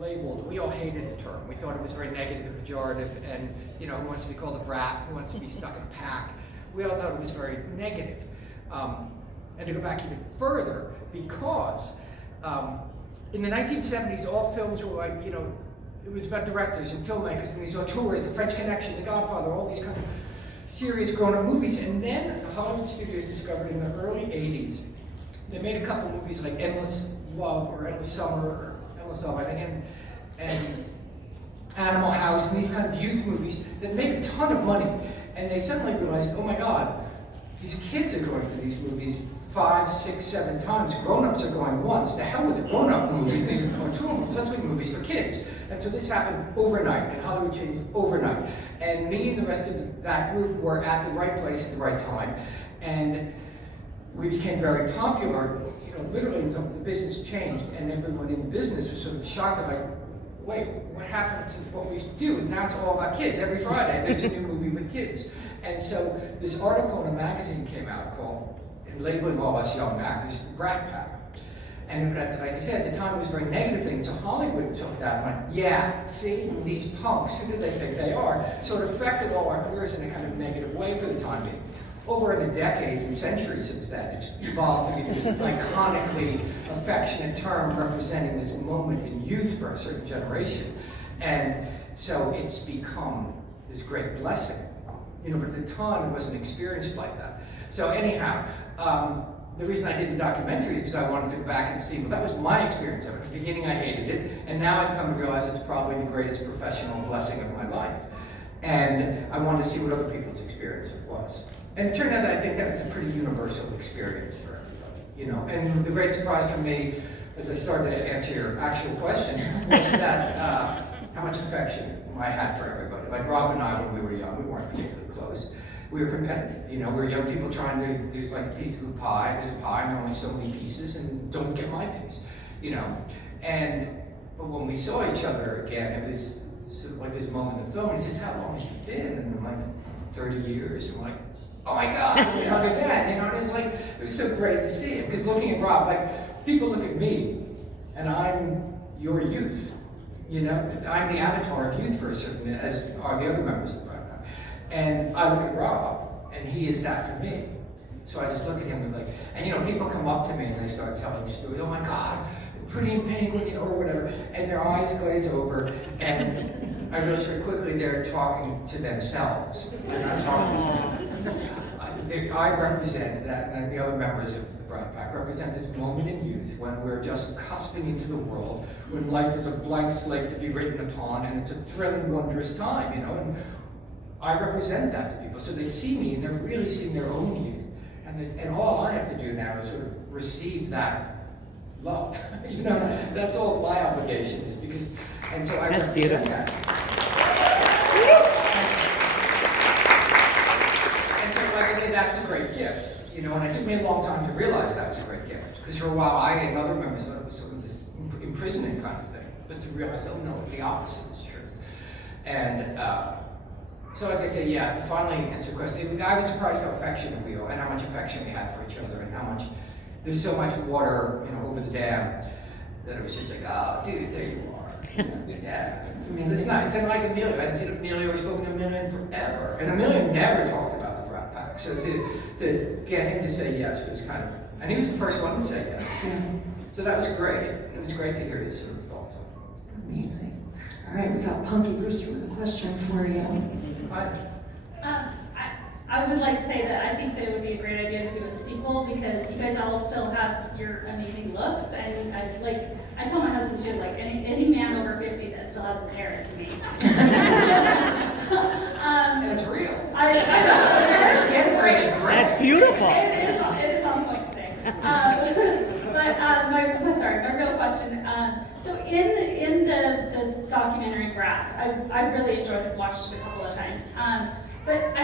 labeled, we all hated the term. We thought it was very negative and pejorative, and who wants to be called a brat, who wants to be stuck in a pack. We all thought it was very negative. And to go back even further, because in the 1970s, all films were like, it was about directors and filmmakers and these auteurs, The French Connection, The Godfather, all these kind of serious grown-up movies. And then the Hollywood studios discovered in the early 80s, they made a couple movies like Endless Love or Endless Summer or Endless Love, I think, and Animal House and these kind of youth movies that made a ton of money. And they suddenly realized, oh my God, these kids are going to these movies 5, 6, 7 times. Grown-ups are going once. The hell with the grown-up movies. They're going 2 movies. Let's make movies for kids. And so this happened overnight, and Hollywood changed overnight. And me and the rest of that group were at the right place at the right time. And we became very popular. Literally the business changed, and everyone in business was sort of shocked. They're like, wait, what happened to what we used to do? Now it's all about kids. Every Friday there's a new movie with kids. And so this article in a magazine came out called, labeling all us young actors, Brat Pack. And like I said, at the time it was a very negative thing. So Hollywood took that and went, yeah, see, these punks, who do they think they are? So it affected all our careers in a kind of negative way for the time being. Over the decades and centuries since then, it's evolved to be this iconically affectionate term representing this moment in youth for a certain generation. And so it's become this great blessing. But at the time it wasn't experienced like that. So anyhow, the reason I did the documentary is because I wanted to go back and see, well, that was my experience of it. At the beginning I hated it, and now I've come to realize it's probably the greatest professional blessing of my life. And I wanted to see what other people's experience it was. And it turned out that I think that was a pretty universal experience for everybody, And the great surprise for me, as I started to answer your actual question, was that how much affection I had for everybody. Like Rob and I, when we were young, we weren't particularly close. We were competitive, we were young people trying to, there's like a piece of a pie, there's a pie, and there are only so many pieces, and don't get my piece, But when we saw each other again, it was sort of like this moment in the film, and he says, how long has you been? And I'm like, 30 years. And I'm like, oh my God, again, and it's like, it was so great to see him. Because looking at Rob, like, people look at me, and I'm your youth, I'm the avatar of youth for a certain, as are the other members of the Brat Pack. And I look at Rob, and he is that for me. So I just look at him with like, and people come up to me and they start telling stories, oh my God, Pretty in Penguin, or whatever, and their eyes glaze over, and I realize very quickly they're talking to themselves. They're not talking to me. I represent that, and the other members of the Brat Pack represent this moment in youth when we're just cusping into the world, when life is a blank slate to be written upon, and it's a thrilling, wondrous time, and I represent that to people. So they see me, and they're really seeing their own youth. And all I have to do now is sort of receive that love. That's all my obligation is, because, and so I represent that. And so like I say, that's a great gift, and it took me a long time to realize that was a great gift, because for a while I and other members thought it was sort of this imprisoning kind of thing, but to realize, oh no, the opposite is true. And so like I say, yeah, to finally answer the question, I was surprised how affectionate we are, and how much affection we had for each other, and how much, there's so much water, over the dam, that it was just like, oh, dude, there you are. Yeah, it's amazing. It's nice. And like Amelia, I hadn't seen Amelia or spoken to Amelia in forever. And Amelia never talked about the Brat Pack. So to get him to say yes was kind of, and he was the first one to say yes. So that was great. It was great to hear his sort of thoughts on it. Amazing. All right, we got Punky Brewster with a question for you. I would like to say that I think that it would be a great idea to do a sequel, because you guys all still have your amazing looks, and I told my husband too, like any man over 50 that still has his hair is amazing. And it's real. I know. It's great. That's beautiful. It is on point today. My real question. So in the documentary Brats, I really enjoyed it. Watched it a couple of times. But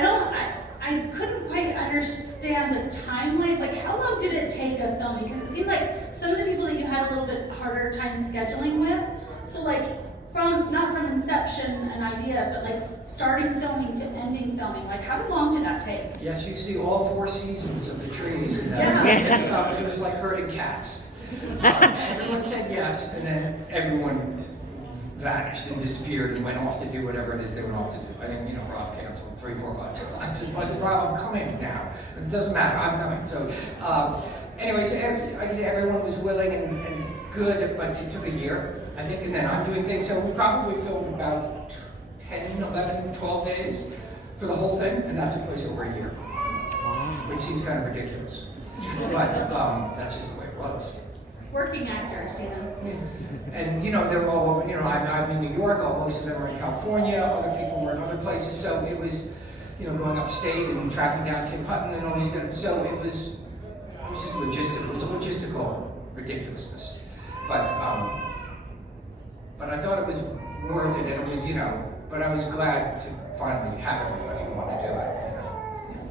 I couldn't quite understand the timeline. Like, how long did it take of filming? Because it seemed like some of the people that you had a little bit harder time scheduling with. So like, not from inception, an idea, but like starting filming to ending filming. Like, how long did that take? Yes, you see all 4 seasons of the trees. And it was like herding cats. Everyone said yes, and then everyone vanished and disappeared and went off to do whatever it is they went off to do. I think, Rob canceled 3, 4, 5 times. I said, Rob, I'm coming now. It doesn't matter, I'm coming. So, anyways, like I said, everyone was willing and good, but it took a year, I think, and then I'm doing things. So we probably filmed about 10, 11, 12 days for the whole thing, and that took place over a year, which seems kind of ridiculous. But that's just the way it was. Working actors, And they're all over. I'm in New York. Most of them are in California. Other people were in other places. So it was, going upstate and tracking down Tim Hutton and all these guys. So it was just logistical. It was a logistical ridiculousness. But I thought it was worth it, and it was, But I was glad to finally have everybody who wanted to do it.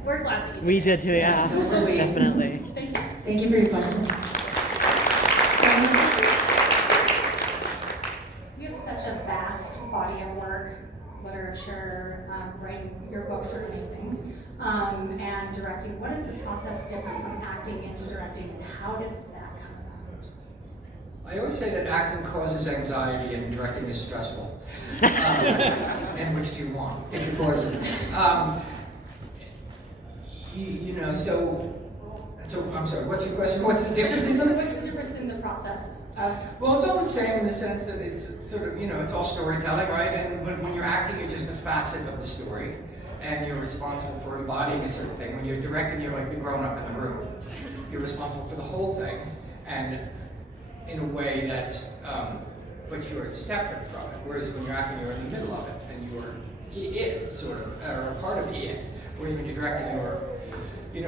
We're glad that you We did too, yeah. Definitely. Thank you. Thank you for your question. You have such a vast body of work, literature, writing, your books are amazing, and directing. What is the process different from acting into directing, and how did that come about? I always say that acting causes anxiety and directing is stressful. And which do you want? Pick your poison. So I'm sorry, what's your question? What's the difference in them? What's the difference in the process of? Well, it's all the same in the sense that it's sort of, it's all storytelling, right? And when you're acting, you're just a facet of the story, and you're responsible for embodying a certain thing. When you're directing, you're like the grown-up in the room. You're responsible for the whole thing, and in a way that's, but you're separate from it. Whereas when you're acting, you're in the middle of it, and you're it, sort of, or a part of it. Whereas when you're directing,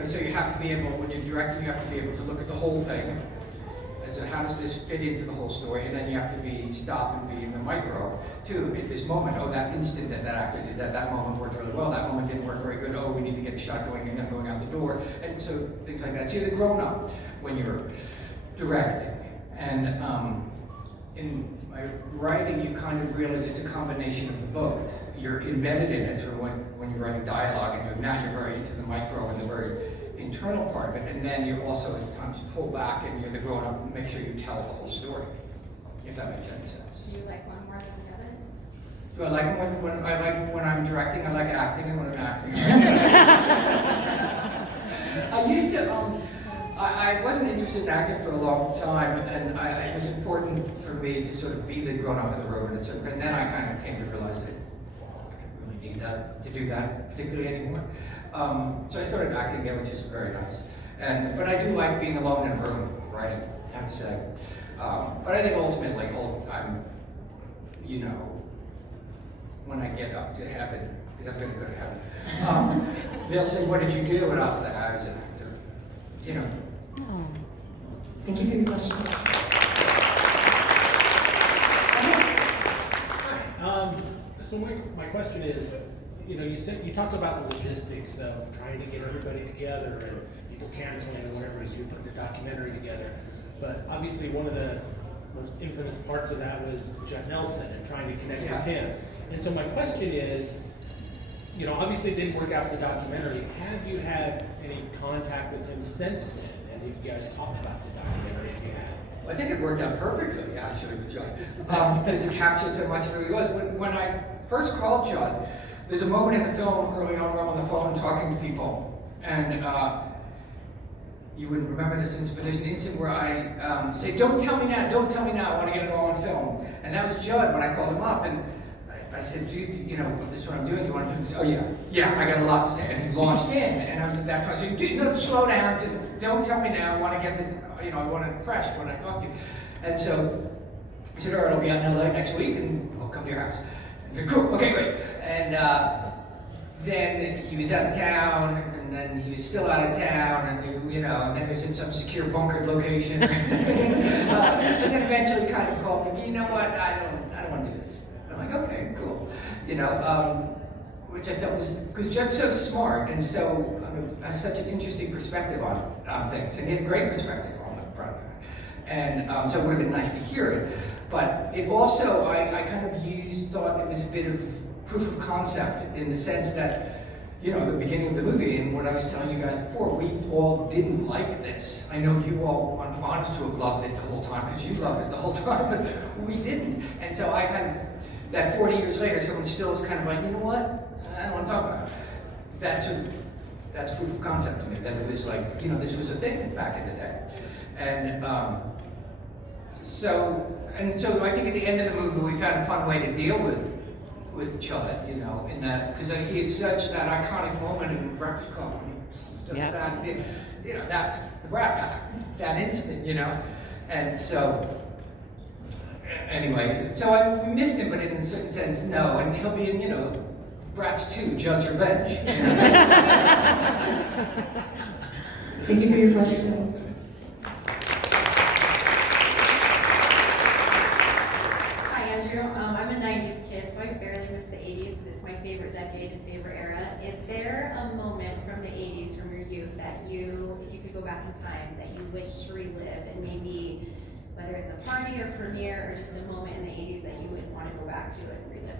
so you have to be able, when you're directing, you have to be able to look at the whole thing. And so how does this fit into the whole story? And then you have to stop and be in the micro, too, at this moment. Oh, that instant that actor did that moment worked really well. That moment didn't work very good. Oh, we need to get the shot going and then going out the door. And so things like that. So you're the grown-up when you're directing. And in my writing, you kind of realize it's a combination of both. You're embedded in it, sort of when you're writing dialogue, and now you're very into the micro and the very internal part of it, and then you're also at times pull back and you're the grown-up and make sure you tell the whole story, if that makes any sense. Do you like one more than the other? Do I like when I'm directing? I like acting, and when I'm acting, I used to. I wasn't interested in acting for a long time, and it was important for me to sort of be the grown-up in the room, and then I kind of came to realize that I didn't really need that to do that particularly anymore. So I started acting again, which is very nice. But I do like being alone in a room, writing, I have to say. But I think ultimately, I'm, when I get up to heaven, because I'm going to go to heaven, they'll say, "What did you do?" And I'll say, "I was an actor." Thank you for your question. So my question is, you talked about the logistics of trying to get everybody together and people canceling and whatever as you put the documentary together. But obviously one of the most infamous parts of that was Jeff Nelson and trying to connect with him. And so my question is, obviously it didn't work out for the documentary. Have you had any contact with him since then? And have you guys talked about the documentary if you have? I think it worked out perfectly, actually, with Judd, because it captured so much of who he was. When I first called Judd, there's a moment in the film early on where I'm on the phone talking to people, and you wouldn't remember this, but there's an instant where I say, "Don't tell me now, I want to get it all on film." And that was Judd when I called him up, and I said, "Dude, this is what I'm doing, you want to do this?" "Oh yeah, I got a lot to say." And he launched in, and I was at that point, I said, "Dude, no, slow down, don't tell me now, I want to get this, I want it fresh when I talk to you." And so he said, "All right, I'll be out in LA next week, and I'll come to your house." I said, "Cool, okay, great." And then he was out of town, and then he was still out of town, and and then he was in some secure bunkered location. And then eventually kind of called me, "You know what, I don't want to do this." And I'm like, "Okay, cool." Which I thought was, because Judd's so smart and so has such an interesting perspective on things, and he had a great perspective on the product. And so it would have been nice to hear it. But it also, I kind of thought it was a bit of proof of concept in the sense that you know, the beginning of the movie, and what I was telling you guys before, we all didn't like this. I know you all, I'm honest to have loved it the whole time, because you loved it the whole time, but we didn't. And so I kind of, that 40 years later, someone still is kind of like, you know what? I don't want to talk about it. That's proof of concept to me, that it was like, you know, this was a thing back in the day. And so I think at the end of the movie, we found a fun way to deal with Chud, you know, in that, because he is such that iconic moment in Breakfast Club when he does that, you know, that's the Brat Pack, that instant, you know. And so, anyway, so I missed him, but in a certain sense, no. And he'll be in, you know, Bratz 2, Judd's Revenge. You know? Thank you for your question. Hi, Andrew. I'm a 90s kid, so I barely missed the 80s, but it's my favorite decade and favorite era. Is there a moment from the 80s, from your youth, that you, if you could go back in time, that you wish to relive, and maybe whether it's a party or premiere or just a moment in the 80s that you would want to go back to and relive?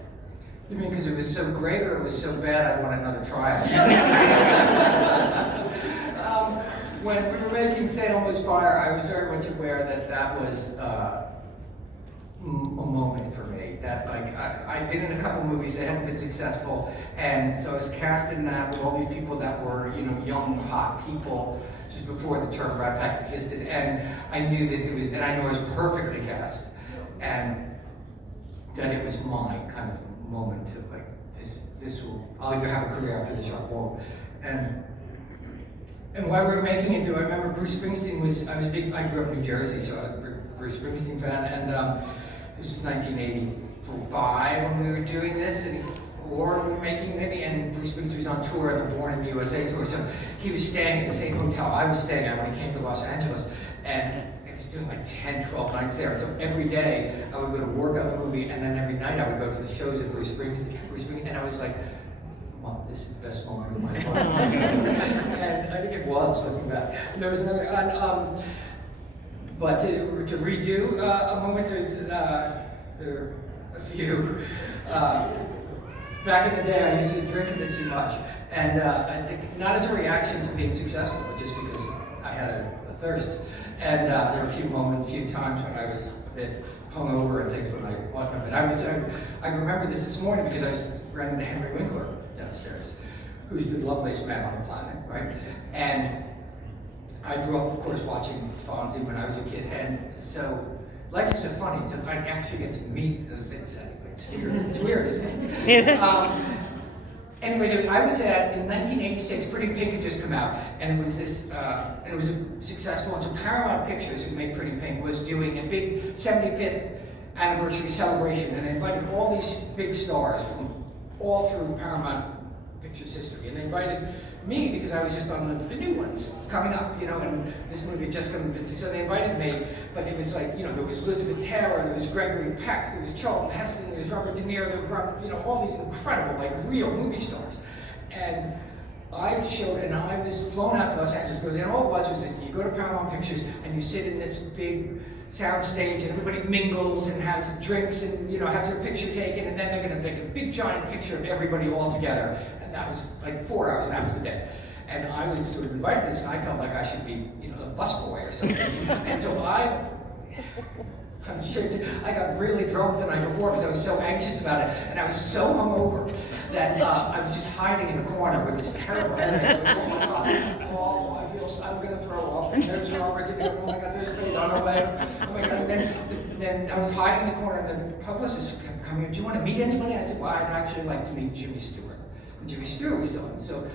You mean because it was so great or it was so bad I want another try? When we were making St. Elmo's Fire, I was very much aware that that was a moment for me. That, like, I'd been in a couple movies that hadn't been successful, and so I was cast in that with all these people that were, you know, young, hot people. This was before the term Rat Pack existed, and I knew that it was, and I knew I was perfectly cast, and that it was my kind of moment to, like, this will, I'll either have a career after this or I won't. And while we were making it, I remember Bruce Springsteen I grew up in New Jersey, so I was a Bruce Springsteen fan, and this was 1985 when we were doing this, 84 we were making maybe, and Bruce Springsteen was on tour, the Born in the USA tour, so he was staying at the same hotel I was staying at when he came to Los Angeles, and I was doing like 10, 12 nights there, so every day I would go to work on the movie, and then every night I would go to the shows at Bruce Springsteen, and I was like, Mom, this is the best moment of my life. And I think it was, looking back. There was another, but to redo a moment, there are a few. Back in the day, I used to drink a bit too much, and I think not as a reaction to being successful, but just because I had a thirst. And there were a few times when I was a bit hungover and things when I walked up. And I remember this morning because I was running into Henry Winkler downstairs, who's the loveliest man on the planet, right? And I grew up, of course, watching Fonzie when I was a kid, and so life is so funny. I actually get to meet those things. It's weird, isn't it? Anyway, I was in 1986, Pretty Pink had just come out, and it was this, and it was successful. And so Paramount Pictures, who made Pretty Pink, was doing a big 75th anniversary celebration, and they invited all these big stars from all through Paramount Pictures history. And they invited me because I was just on the new ones coming up, you know, and this movie had just come in. So they invited me, but it was like, you know, there was Elizabeth Taylor, there was Gregory Peck, there was Charlton Heston, there was Robert De Niro, there were, you know, all these incredible, like, real movie stars. And I showed, and I was flown out to Los Angeles, and all it was that you go to Paramount Pictures and you sit in this big sound stage and everybody mingles and has drinks and, you know, has their picture taken, and then they're going to make a big giant picture of everybody all together. And that was like 4 hours, and that was the day. And I was sort of invited to this, and I felt like I should be, you know, a busboy or something. And so I'm sure I got really drunk the night before because I was so anxious about it, and I was so hungover that I was just hiding in a corner with this terrible headache. Oh my God, I'm going to throw up. There's Robert De Niro. Oh my God, there's Cade on our way. Oh my God. And then I was hiding in the corner, and the publicist kept coming in. Do you want to meet anybody? I said, well, I'd actually like to meet Jimmy Stewart. And Jimmy Stewart was still in. So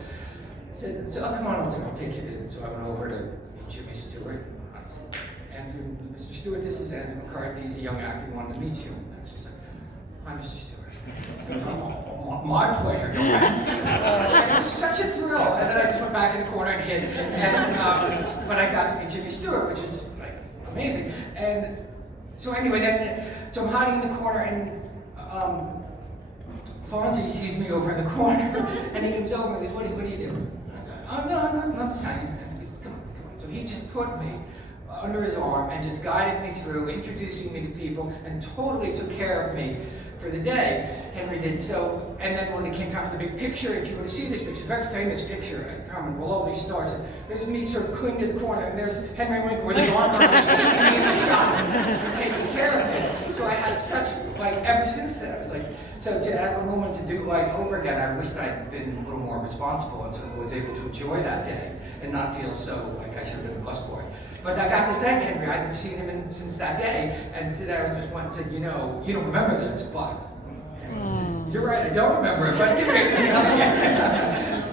I said, oh, come on, I'll take you in. So I went over to Jimmy Stewart. Andrew, Mr. Stewart, this is Andrew McCarthy. He's a young actor who wanted to meet you. And I was just like, hi, Mr. Stewart. My pleasure, young man. It was such a thrill. And then I just went back in the corner and hid. And, but I got to meet Jimmy Stewart, which was like amazing. And so anyway, so I'm hiding in the corner, and Fonzie sees me over in the corner, and he comes over and he goes, what are you doing? Oh, no, I'm not signing. Come on. So he just put me under his arm and just guided me through, introducing me to people, and totally took care of me for the day. Henry did so, and then when it came time for the big picture, if you want to see this picture, very famous picture at Carmen, with all these stars, and there's me sort of clinging to the corner, and there's Henry Winkler with his arm around me, in the shot, and taking care of me. So I had such, like, ever since then, I was like, so to have a moment to do life over again, I wished I'd been a little more responsible and sort of was able to enjoy that day and not feel so like I should have been a busboy. But I got to thank Henry. I hadn't seen him since that day, and today I just went and said, you know, you don't remember this, but you're right, I don't remember it, but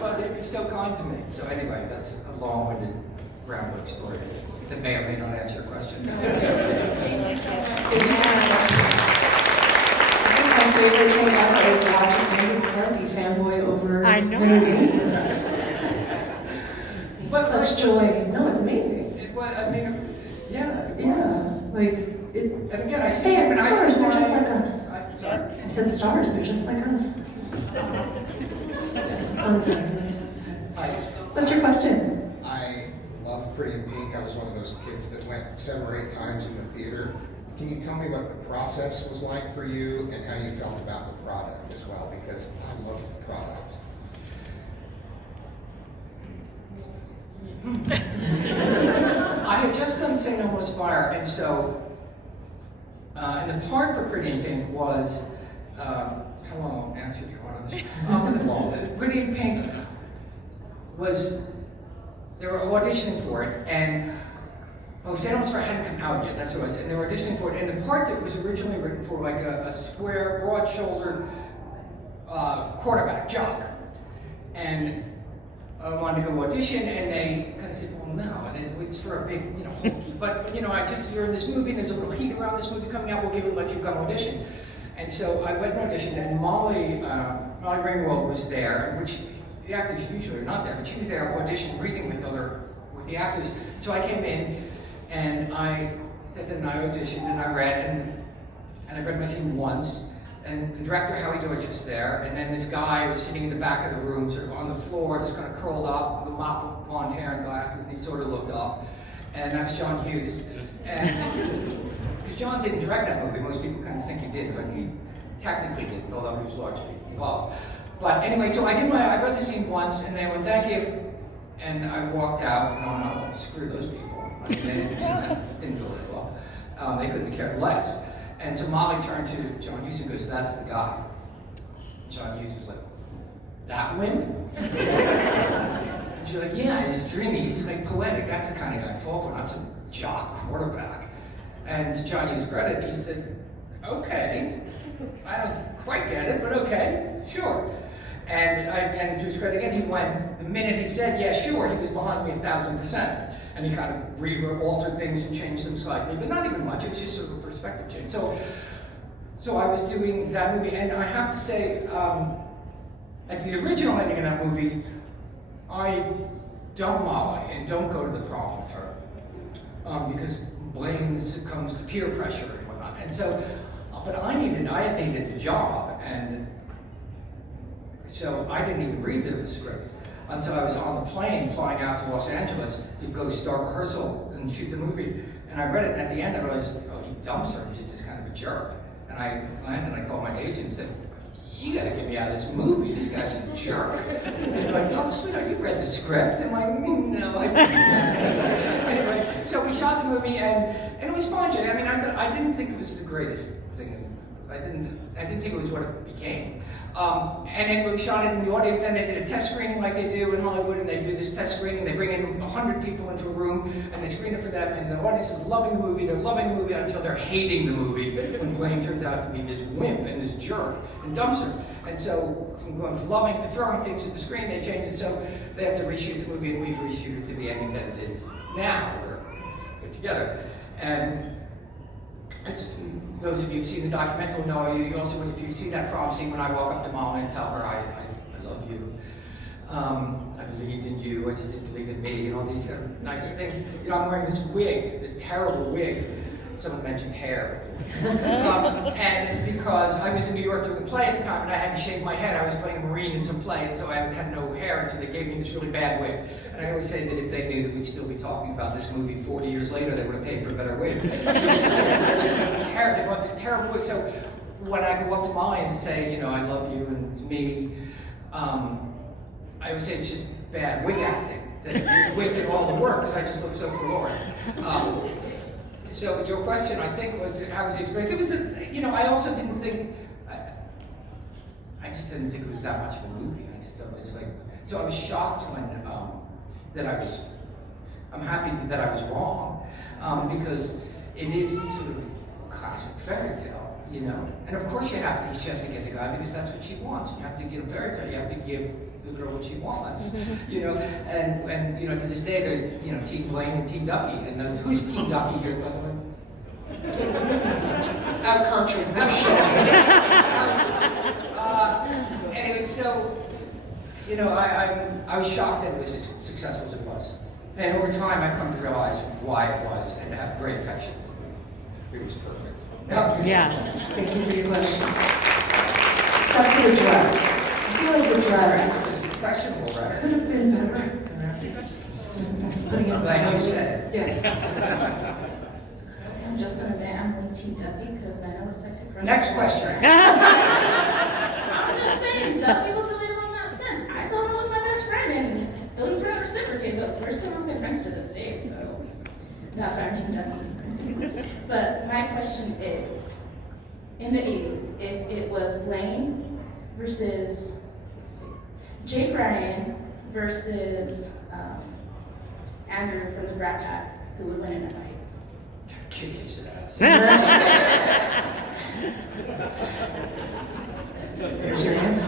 but he'd be so kind to me. So anyway, that's a long-winded, rambling story that may or may not answer your question. My favorite thing ever is watching Andy McCarthy fanboy over I know. But such joy. No, it's amazing. I mean, yeah. Yeah, like it. And again, I see him, Hey, and I stars, see they're just why- like us. Sorry. I said stars, they're just like us. It's a concept. It's a concept. What's your question? I love Pretty in Pink. I was one of those kids that went 7 or 8 times in the theater. Can you tell me what the process was like for you and how you felt about the product as well? Because I loved the product. I had just done St. Elmo's Fire, and so, and the part for Pretty in Pink was, how long I'll answer you on this? Pretty in Pink was, they were auditioning for it, and St. Elmo's Fire hadn't come out yet, that's what it was, and they were auditioning for it, and the part that was originally written for like a square, broad-shouldered quarterback, jock, and I wanted to go audition, and they kind of said, well, no, it's for a big, you know, hokey, but, you know, you're in this movie, there's a little heat around this movie coming out, we'll let you come audition. And so I went and auditioned, and Molly Ringwald was there, which the actors usually are not there, but she was there audition reading with the actors. So I came in, and I sat there and I auditioned, and I read, and I read my scene once, and the director, Howie Deutsch, was there, and then this guy was sitting in the back of the room, sort of on the floor, just kind of curled up, with a mop of blonde hair and glasses, and he sort of looked up, and that was John Hughes. And because John didn't direct that movie, most people kind of think he did, but he technically didn't, although he was largely involved. But anyway, so I read the scene once, and they went, thank you, and I walked out, and no, screw those people. I mean, that didn't go very well. They couldn't care less. And so Molly turned to John Hughes and goes, that's the guy. John Hughes was like, that wimp? And she's like, yeah, he's dreamy, he's like poetic, that's the kind of guy I fall for, not some jock quarterback. And to John Hughes' credit, he said, okay, I don't quite get it, but okay, sure. And to his credit again, he went, the minute he said, yeah, sure, he was behind me 1,000%. And he kind of altered things and changed them slightly, but not even much, it was just sort of a perspective change. So I was doing that movie, and I have to say, at the original ending of that movie, I dump Molly and don't go to the prom with her, because blame succumbs to peer pressure and whatnot. And so, but I had needed the job, and so I didn't even read the script until I was on the plane flying out to Los Angeles to go start rehearsal and shoot the movie. And I read it, and at the end I realized, oh, he dumps her, he's just kind of a jerk. And I landed, and I called my agent and said, you gotta get me out of this movie, this guy's a jerk. And they're like, oh, sweetheart, you read the script? And I'm like, no, I didn't. Anyway, so we shot the movie, and it was fun, Jay. I mean, I didn't think it was the greatest thing. I didn't think it was what it became. And then we shot it in the audience, then they did a test screening like they do in Hollywood, and they do this test screening, they bring in 100 people into a room, and they screen it for them, and the audience is loving the movie, they're loving the movie until they're hating the movie, when Blaine turns out to be this wimp and this jerk and dumps her. And so, from going from loving to throwing things at the screen, they change it, so they have to reshoot the movie, and we've reshoot it to the ending that it is now. We're together. And as those of you who've seen the documentary will know, you also, if you see that prom scene when I walk up to Molly and tell her, I love you. I believed in you, I just didn't believe in me, and all these kind of nice things. You know, I'm wearing this wig, this terrible wig. someone mentioned hair before. And because I was in New York doing a play at the time and I had to shave my head, I was playing a Marine in some play, and so I had no hair until they gave me this really bad wig. And I always say that if they knew that we'd still be talking about this movie 40 years later, they would have paid for a better wig. They bought this terrible wig. So when I go up to mine and say, you know, I love you and it's me, I would say it's just bad wig acting. That the wig did all the work because I just look so forlorn. So your question, I think, was how was the experience? It was, you know, I also didn't think, I just didn't think it was that much of a movie. I just thought it was like, so I was shocked when, I'm happy that I was wrong, because it is sort of a classic fairy tale, you know? And of course she has to get the guy because that's what she wants. You have to give a fairy tale, you have to give the girl what she wants, you know? And you know, to this day there's, you know, Team Blaine and Team Ducky, and who's Team Ducky here, by the way? Out country, anyway, so, you know, I was shocked that it was as successful as it was. And over time, I've come to realize why it was and to have great affection. It was perfect. Yes. Thank you for your question. Except for the dress. I feel like the dress Questionable, right? could have been better. That's putting it Like you said. Yeah. I'm just gonna admit I'm with Team Ducky because I know it's like to Next question. I'm just saying, Ducky was relatable in that sense. I thought I was my best friend, and feelings were not reciprocated, but we're still good friends to this day, so that's why I'm Team Ducky. But my question is, in the 80s, if it was Blaine versus, what's his face? Jake Ryan versus Andrew from the Brat Pack, who would win in a fight? Kick his ass. There's your answer.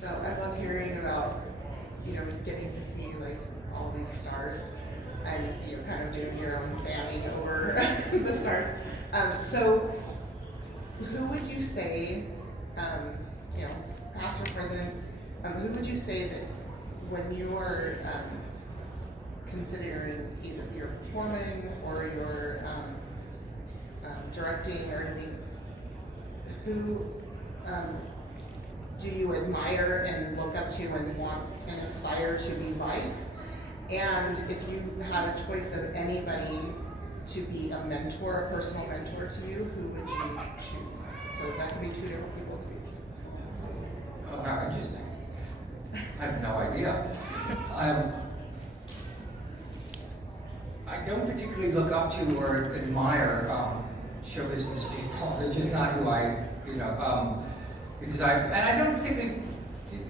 So I love hearing about, you know, getting to see like all these stars and you're kind of doing your own fanning over the stars. So who would you say, you know, past or present, who would you say that when you are considering either you're performing or you're directing or anything, who do you admire and look up to and want and aspire to be like? And if you had a choice of anybody to be a mentor, a personal mentor to you, who would you choose? So that could be two different people. It could be Oh, how interesting. I have no idea. I don't particularly look up to or admire show business people. They're just not who I, you know, because I don't particularly,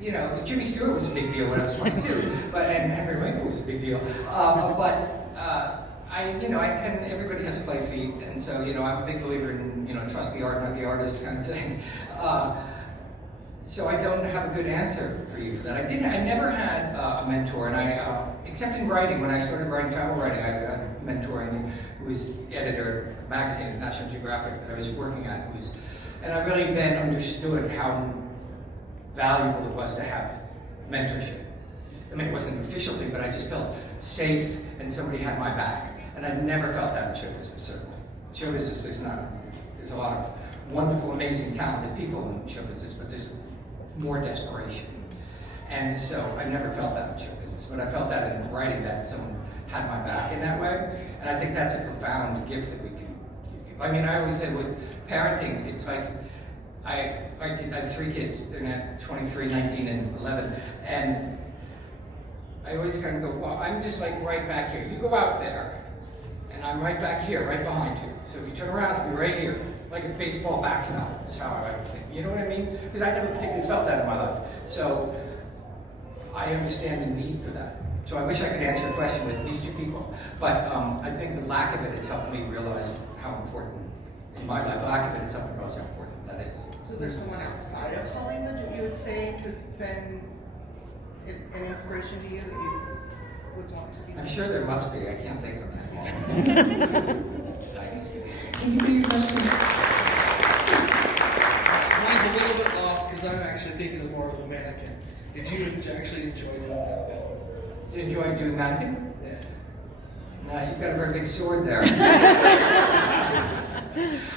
you know, Jimmy Stewart was a big deal when I was 22, and Henry Winkler was a big deal. You know, and everybody has clay feet, and so, you know, I'm a big believer in, you know, trust the art, not the artist kind of thing. So I don't have a good answer for you for that. I never had a mentor, and except in writing, when I started writing travel writing, I had a mentor who was editor of a magazine at National Geographic that I was working at, and I really then understood how valuable it was to have mentorship. I mean, it wasn't an official thing, but I just felt safe and somebody had my back. And I've never felt that in show business, certainly. Show business, there's a lot of wonderful, amazing, talented people in show business, but there's more desperation. And so I never felt that in show business, but I felt that in writing, that someone had my back in that way. And I think that's a profound gift that we can give. I mean, I always say with parenting, it's like, I have 3 kids, they're now 23, 19, and 11, and I always kind of go, well, I'm just like right back here. You go out there, and I'm right back here, right behind you. So if you turn around, I'll be right here, like a baseball backstop. That's how I like to think. You know what I mean? Because I never particularly felt that in my life. So I understand the need for that. So I wish I could answer your question with these 2 people, but I think the lack of it has helped me realize how important, in my life, the lack of it has helped me realize how important that is. So is there someone outside of Hollywood that you would say has been an inspiration to you that you would want to be? I'm sure there must be. I can't think of that. Thank you for your question. Mine's a little bit off because I'm actually thinking of more of a mannequin. Did you actually enjoy doing that? enjoy doing Mannequin? Yeah. Now, you've got a very big sword there.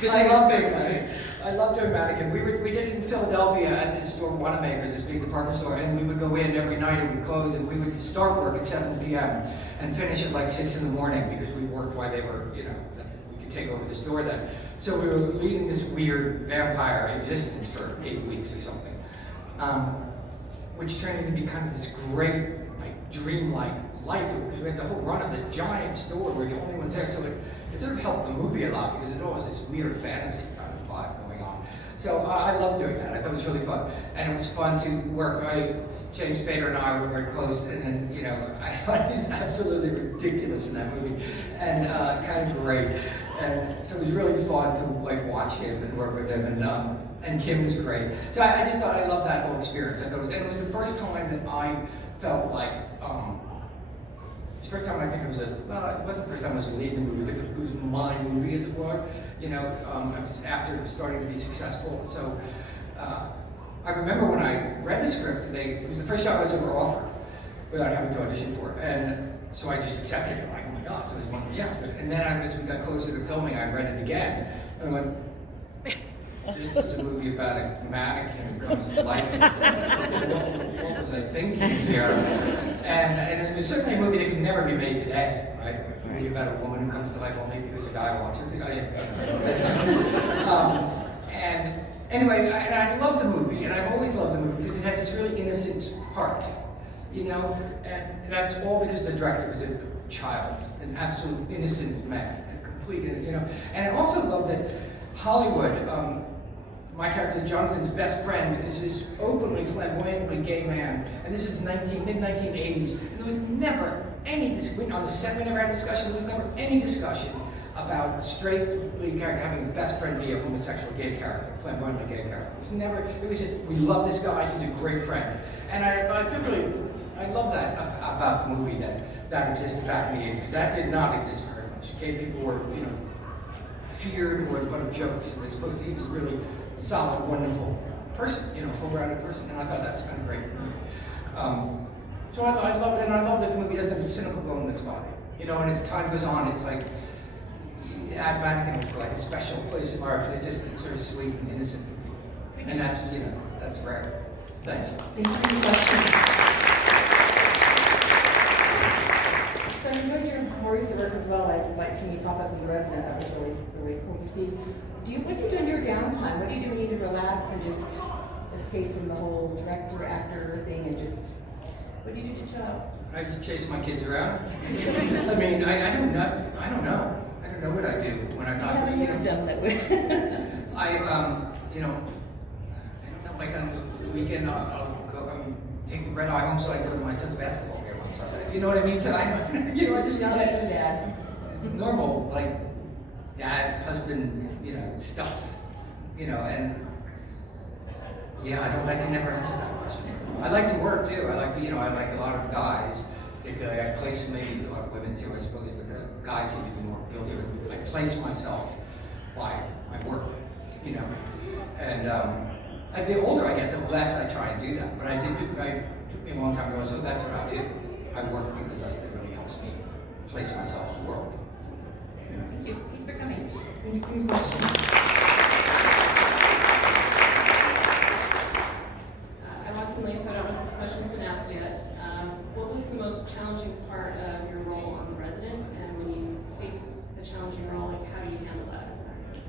Good I thing love it's big, doing right? I love doing Mannequin. We did it in Philadelphia at this store, Wanamaker's, this big department store, and we would go in every night and we'd close, and we would start work at 7 p.m. and finish at like 6 in the morning because we worked while they were, you know, we could take over the store then. So we were leading this weird vampire existence for 8 weeks or something, which turned into be kind of this great, like, dreamlike life because we had the whole run of this giant store where the only ones there. So it sort of helped the movie a lot because it always this weird fantasy kind of vibe going on. So I love doing that. I thought it was really fun, and it was fun to work. James Spader and I were very close, and then you know I thought he was absolutely ridiculous in that movie, and kind of great. And so it was really fun to like watch him and work with him, and Kim was great. So I just thought I loved that whole experience. I thought it was the first time that I felt like. It's the first time I think it was it wasn't the first time I was leading the movie, but it was my movie, as it were. You know, I was after starting to be successful. So I remember when I read the script, it was the first job I was ever offered without having to audition for it. And so I just accepted it, like, oh my God, so it was one, yeah. And then as we got closer to filming, I read it again, and I went, this is a movie about a mannequin who comes to life. What was I thinking here? And it was certainly a movie that could never be made today, right? It's a movie about a woman who comes to life only because a guy wants her to. And anyway, I love the movie, and I've always loved the movie because it has this really innocent heart, you know? And that's all because the director was a child, an absolute innocent man, a complete, you know? And I also love that Hollywood, my character, Jonathan's best friend, is this openly, flamboyantly gay man, and this is mid-1980s, and there was never any, on the set we never had a discussion, there was never any discussion about a straight lead character having a best friend be a homosexual gay character, flamboyantly gay character. It was never, it was just, we love this guy, he's a great friend. And I feel really, I love that about the movie that existed back in the 80s. That did not exist very much. Gay people were, you know, feared or butt of jokes, and they supposed to, he was really solid, wonderful person, you know, full-rounded person, and I thought that was kind of great for me. So I love it, and I love that the movie doesn't have a cynical bone in its body. You know, and as time goes on, it's like, Mannequin was like a special place in my heart because it's sort of sweet and innocent movie. And that's, you know, that's rare. Thanks. Thank you for your question. So I enjoyed your more recent work as well. I like seeing you pop up as a resident. That was really, really cool to see. What do you do in your downtime? What do you do when you need to relax and just escape from the whole director, actor thing and just, what do you do to chill? I just chase my kids around. I mean, I don't know. I don't know what I do when I'm not. I haven't ever done that way. You know, I don't know, like on the weekend I'll go, take the red eye home so I can go to my son's basketball game on Sunday. You know what I mean? So I just do that. Dad. Normal, like dad, husband, you know, stuff. You know, and yeah, I can never answer that question. I like to work too. I like to, you know, I like a lot of guys. I place maybe a lot of women too, I suppose, but the guys seem to be more guilty. I place myself by my work, you know. And the older I get, the less I try and do that. But it took me a long time to realize, so that's what I do. I work because it really helps me place myself in the world. Yeah. Thank you. Thanks for coming. Thank you for your questions. I walked in late, so I don't know if this question's been asked yet. What was the most challenging part of your role on The Resident? And when you face a challenging role, like, how do you handle that as an actor?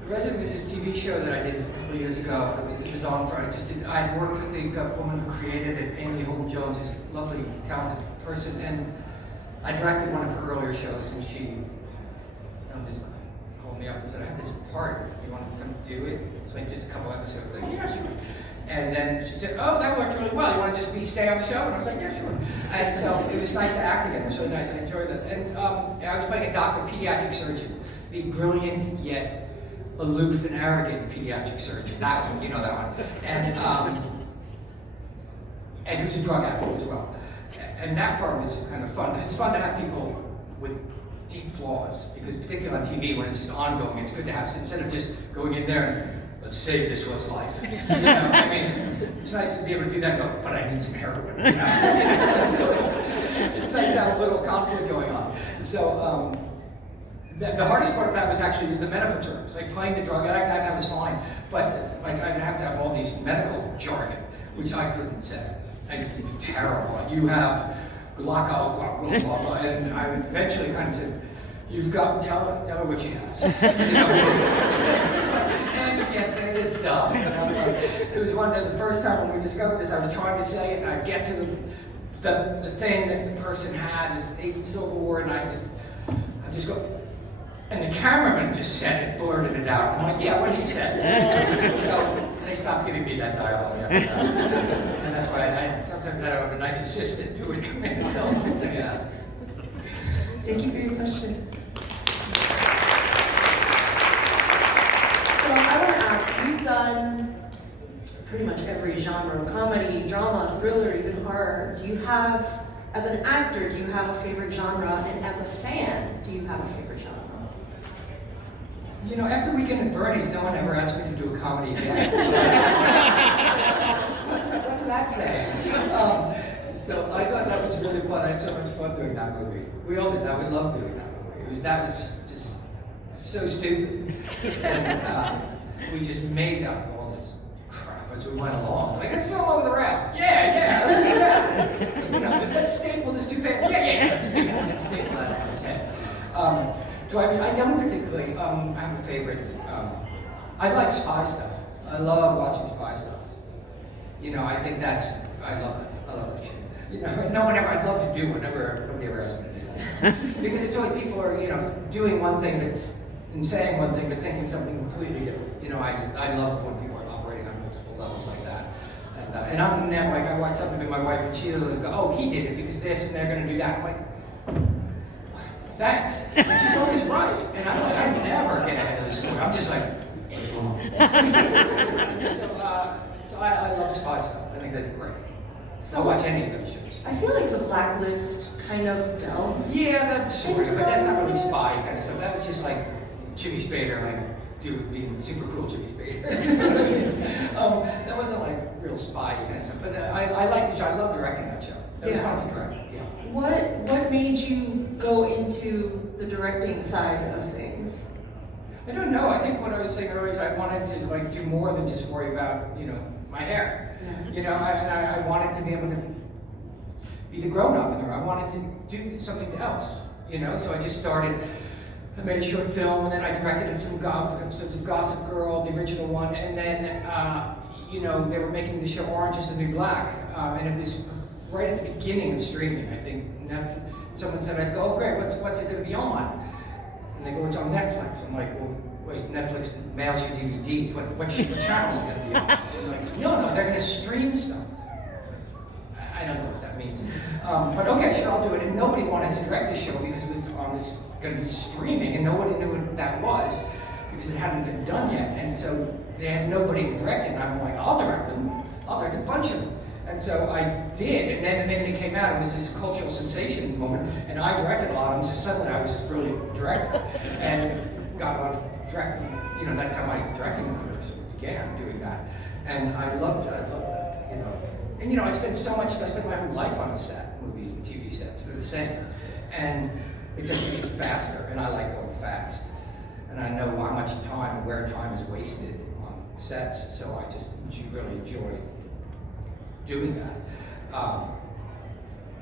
The Resident was this TV show that I did a couple of years ago. It was on for, I worked with the woman who created it, Amy Holden-Jones, who's a lovely, talented person, and I directed one of her earlier shows, and she just called me up and said, I have this part, do you want to come do it? It's like just a couple episodes. I was like, yeah, sure. And then she said, oh, that worked really well. You want to just stay on the show? And I was like, yeah, sure. And so it was nice to act again. It was really nice. I enjoyed it. And I was playing a doctor, pediatric surgeon, the brilliant yet aloof and arrogant pediatric surgeon. That one, you know that one. And who's a drug addict as well. And that part was kind of fun. It's fun to have people with deep flaws, because particularly on TV, when it's just ongoing, it's good to have, instead of just going in there and let's save this one's life. You know, I mean, it's nice to be able to do that and go, but I need some heroin. You know? So So, the hardest part of that was actually the medical terms, like playing the drug, that was fine. But like I'd have to have all these medical jargon, which I couldn't say. It was terrible. You have glaucoma, blah, blah, blah, blah, and I eventually kind of said, you've got, tell her what she has. You know, it's like, and you can't say this stuff. And I was like, it was the first time when we discovered this, I was trying to say it, and I'd get to the thing that the person had, this 8 syllable word, and I just go, and the cameraman just said it, blurted it out. I'm like, yeah, what he said. So they stopped giving me that dialogue after that. And that's why sometimes I have a nice assistant who would come in and tell me, yeah. Thank you for your question. So I want to ask, you've done pretty much every genre, comedy, drama, thriller, even horror. Do you have, as an actor, do you have a favorite genre? And as a fan, do you have a favorite genre? You know, after Weekend at Bernie's, no one ever asked me to do a comedy again. what's that saying? So I thought that was really fun. I had so much fun doing that movie. We all did that. We loved doing that movie. That was just so stupid. And we just made up all this crap as we went along. Like, it's all over the rap. Yeah, let's do that. You know, let's staple this toupee. Yeah, let's do that. Let's staple that on his head. I don't particularly have a favorite. I like spy stuff. I love watching spy stuff. You know, I think I love it. I love the shit. You know, I'd love to do it. Nobody ever asked me to do that. Because it's always people are, you know, doing one thing and saying one thing but thinking something completely different. You know, I love when people are operating on multiple levels like that. And I'm now, like, I watch something with my wife and she'll go, oh, he did it because this and they're going to do that. I'm like, thanks. And she's always right. And I never get ahead of the story. I'm just like, what's wrong? So I love spy stuff. I think that's great. So I'll watch any of those shows. I feel like the Blacklist kind of delves. Yeah, that's sort of, but that's not really spy kind of stuff. That was just like Jimmy Spader, being super cool Jimmy Spader. That wasn't like real spy kind of stuff. But I liked the show. I love directing that show. It was fun to direct. Yeah. What made you go into the directing side of things? I don't know. I think what I was saying earlier is I wanted to like do more than just worry about, you know, my hair. Yeah. You know, I wanted to be able to be the grown-up in there. I wanted to do something else. You know, so I just started. I made a short film, and then I directed some episodes of Gossip Girl, the original one, and then you know, they were making the show Orange Is the New Black, and it was right at the beginning of streaming. I think someone said, I go, oh great, what's it going to be on? And they go, it's on Netflix. I'm like, well, wait, Netflix mails you DVDs. What channel is it going to be on? I'm like, no, they're going to stream stuff. I don't know what that means. But okay, sure, I'll do it. And nobody wanted to direct the show because it was on this going to be streaming, and nobody knew what that was because it hadn't been done yet. And so they had nobody to direct it. And I'm like, I'll direct them. I'll direct a bunch of them. And so I did, and then the minute it came out, it was this cultural sensation moment, and I directed a lot of them, so suddenly I was this brilliant director, and got on directing. You know, that's how my directing career sort of began, doing that. And I loved that, you know. And you know, I spent my whole life on a set, movie and TV sets, they're the same. And except it gets faster, and I like going fast. And I know how much time and where time is wasted on sets, so I just really enjoy doing that.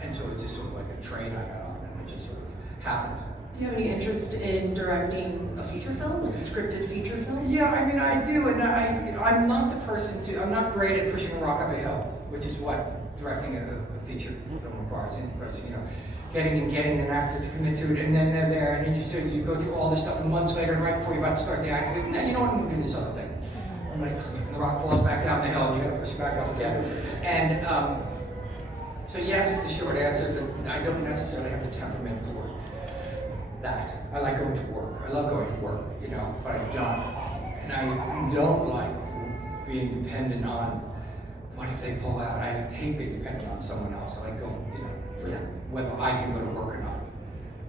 And so it's just sort of like a train I got on, and it just sort of happened. Do you have any interest in directing a feature film, like a scripted feature film? Yeah, I mean, I do, and I'm not the person I'm not great at pushing a rock up a hill, which is what directing a feature film requires. You know, getting an actor to commit to it, and then they're there, and you go through all this stuff, and months later, right before you're about to start the act, you go, no, you know what, I'm going to do this other thing. I'm like, the rock falls back down the hill, and you got to push it back up again. And so yes, it's a short answer, but I don't necessarily have the temperament for that. I like going to work. I love going to work, you know, but I don't like being dependent on what if they pull out. I hate being dependent on someone else. I like going, you know, for whether I can go to work or not.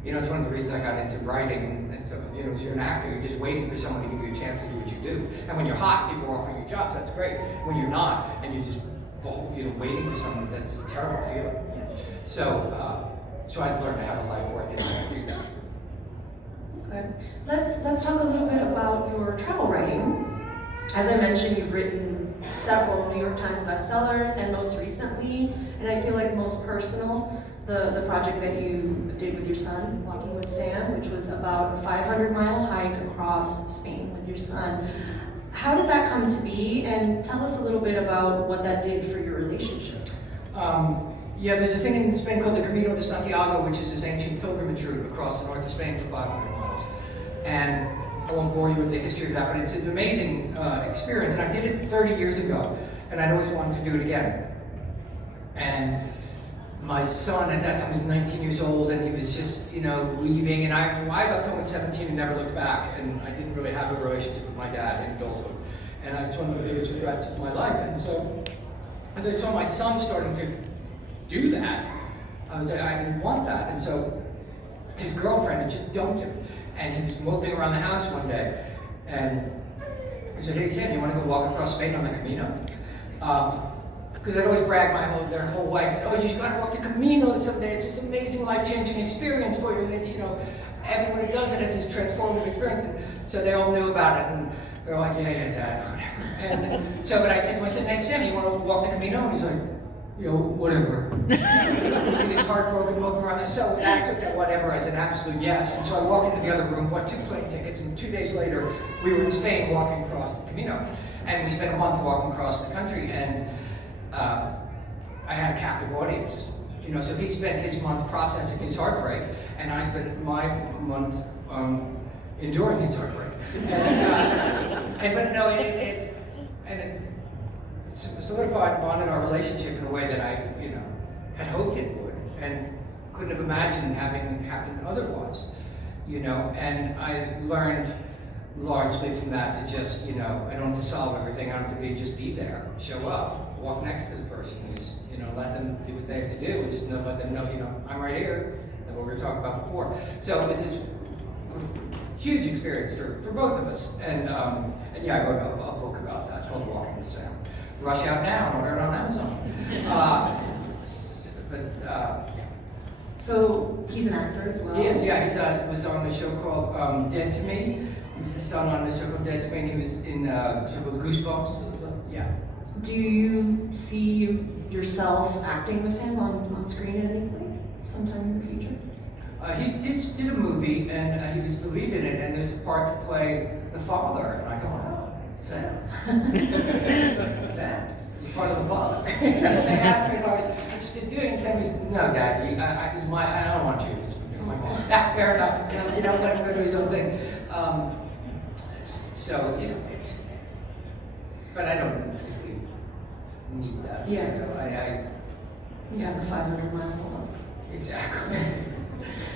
You know, it's one of the reasons I got into writing and stuff. You know, as you're an actor, you're just waiting for someone to give you a chance to do what you do. And when you're hot, people are offering you jobs. That's great. When you're not, and you're just, you know, waiting for someone, that's a terrible feeling. So So I'd learned to have a life where I didn't have to do that. Okay. Let's talk a little bit about your travel writing. As I mentioned, you've written several New York Times bestsellers, and most recently, and I feel like most personal, the project that you did with your son, Walking with Sam, which was about a 500-mile hike across Spain with your son. How did that come to be? And tell us a little bit about what that did for your relationship. Yeah, there's a thing in Spain called the Camino de Santiago, which is this ancient pilgrimage route across the north of Spain for 500 miles. And I won't bore you with the history of that, but it's an amazing experience. And I did it 30 years ago, and I'd always wanted to do it again. And my son at that time was 19 years old, and he was just, leaving. And I left home at 17 and never looked back. And I didn't really have a relationship with my dad in adulthood. And it's one of the biggest regrets of my life. And so, as I saw my son starting to do that, I was like, I didn't want that. And so his girlfriend had just dumped him, and he was moping around the house one day, and I said, hey Sam, you want to go walk across Spain on the Camino? Because I'd always brag their whole life, oh, you got to walk the Camino someday, it's this amazing life-changing experience for you, and everyone who does it has this transformative experience. And so they all knew about it, and they're like, yeah, Dad, whatever. And so, but I said, hey Sam, you want to walk the Camino? And he's like, whatever. He's heartbroken, looking around. And so I took that whatever as an absolute yes. And so I walked into the other room, bought 2 plane tickets, and 2 days later, we were in Spain walking across the Camino. And we spent a month walking across the country, and I had a captive audience. So he spent his month processing his heartbreak, and I spent my month enduring his heartbreak. But it solidified and bonded our relationship in a way that I, had hoped it would, and couldn't have imagined having happened otherwise, And I learned largely from that to just, I don't have to solve everything. I don't have to just be there, show up, walk next to the person who's, let them do what they have to do, and just let them know, I'm right here, and what we were talking about before. So it was this huge experience for both of us, and yeah, I wrote a book about that called Walking with Sam. Rush out now, order it on Amazon. So he's an actor as well? He is, yeah. He was on the show called Dead to Me. He was the son on the show called Dead to Me, and he was in the show called Goosebumps. Yeah. Do you see yourself acting with him on screen at any point, sometime in the future? He did a movie, and he was the lead in it, and there's a part to play the father, and I go, oh, Sam. Sam. He's part of the father. They asked me if I was interested in doing it, and Sam was, no, Dad, I don't want you. I'm like, fair enough. Let him go do his own thing. So, but I don't need that. Yeah. You have the 500-mile hold up. Exactly.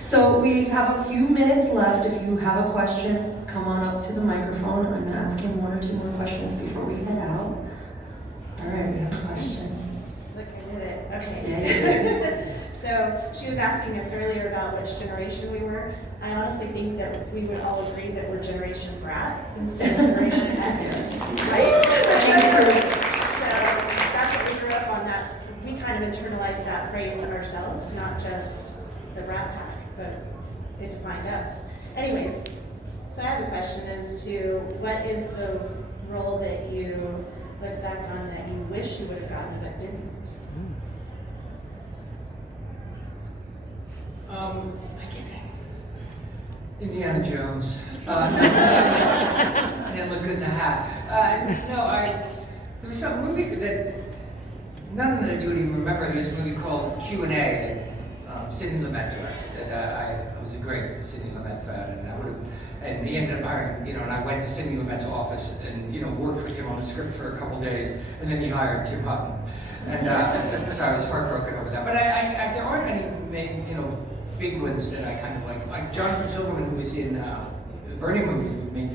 So we have a few minutes left. If you have a question, come on up to the microphone. I'm going to ask him 1 or 2 more questions before we head out. All right, we have a question. Look, I did it. Okay. Yeah, you did. So she was asking us earlier about which generation we were. I honestly think that we would all agree that we're Generation Brat instead of Generation X, right? So that's what we grew up on. We kind of internalized that phrase ourselves, not just the Brat Pack, but it defined us. Anyways, so I have a question as to what is the role that you look back on that you wish you would have gotten but didn't? Indiana Jones. And look good in a hat. There was some movie that none of you would even remember. There was a movie called Q&A that Sidney Lumet directed. That I was a great Sidney Lumet fan, and he ended up hiring, and I went to Sidney Lumet's office and worked with him on the script for a couple days, and then he hired Tim Hutton, and so I was heartbroken over that. But there aren't any big ones that I kind of like Jonathan Silverman, who was in the Bernie movies with me.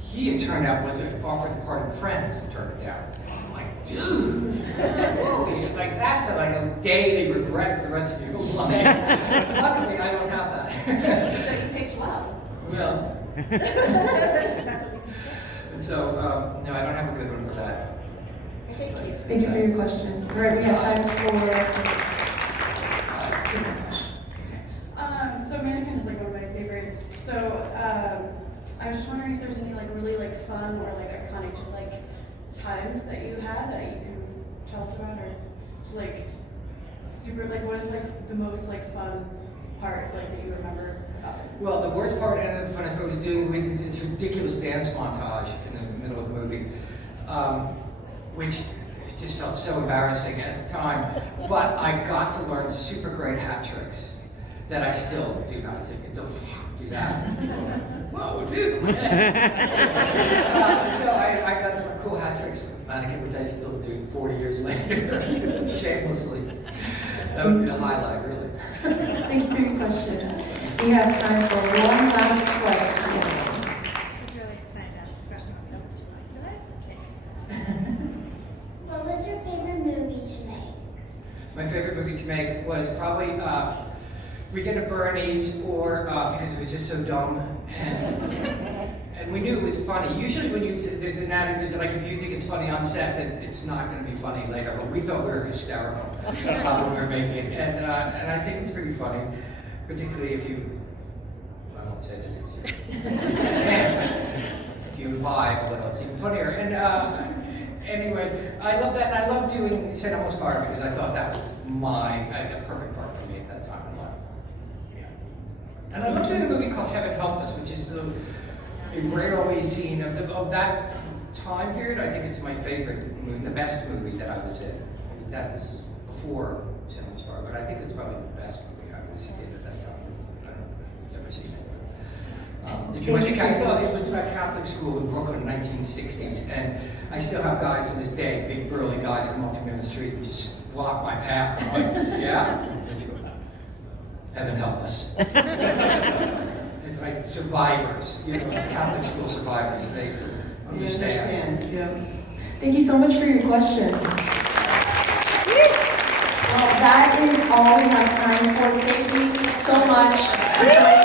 He had turned out was offered the part of Friends and turned it down. I'm like, dude, whoa, that's a daily regret for the rest of your life. Luckily, I don't have that. So you picked love. Well. That's what we can say. So, no, I don't have a good one for that. Thank you. Thank you for your question. All right, we have time for 2 more questions. fun or like iconic just like times that you had that you can tell us about, or just like super like what is like the most like fun part like that you remember about it? Well, the worst part and the funnest part was doing this ridiculous dance montage in the middle of the movie, which just felt so embarrassing at the time. But I got to learn super great hat tricks that I still do not think until do that. Whoa, dude! So I got the cool hat tricks from Mannequin, which I still do 40 years later, shamelessly. That would be the highlight, really. Thank you for your question. We have time for one last question. She's really excited to ask a question about what you like today. What was your favorite movie to make? My favorite movie to make was probably Weekend at Bernie's, or because it was just so dumb, and we knew it was funny. Usually when there's an attitude that like if you think it's funny on set, then it's not going to be funny later. But we thought we were hysterical when we were making it, and I think it's pretty funny, particularly if you. I won't say this. If you vibe, well, it's even funnier. And anyway, I love that. And I love doing St. Elmo's Fire because I thought that was the perfect part for me at that time in life. Yeah. And I love doing a movie called Heaven Help Us, which is a rarely seen of that time period. I think it's my favorite movie, the best movie that I was in. That was before St. Elmo's Fire, but I think it's probably the best movie I was in at that time. I don't know if you've ever seen it. If you went to Catholic, it was about Catholic school in Brooklyn in the 1960s, and I still have guys to this day, big burly guys come up to me in the street and just block my path. I'm like, yeah? Heaven help us. It's like survivors, Catholic school survivors, they understand. Yeah. Thank you so much for your question. Well, that is all we have time for. Thank you so much for joining